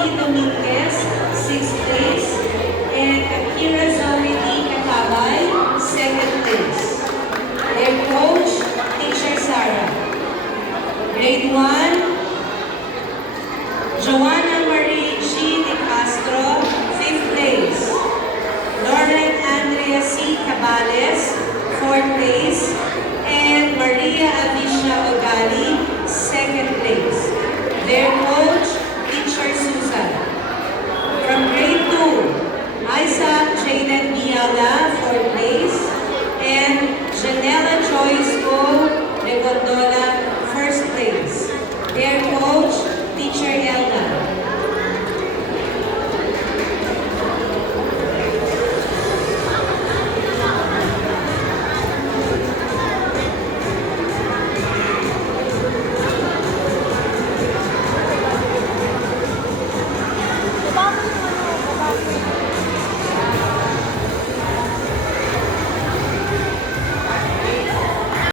Lee Dominguez, 6th place, and Akira Zoe D. Katabay, 2nd place. Their coach, Teacher Sarah. Grade 1, Joanna Marie G. De Castro, 5th place. Lauren Andrea C. Cabales, 4th place. And Maria Avisha Ogali, 2nd place. Their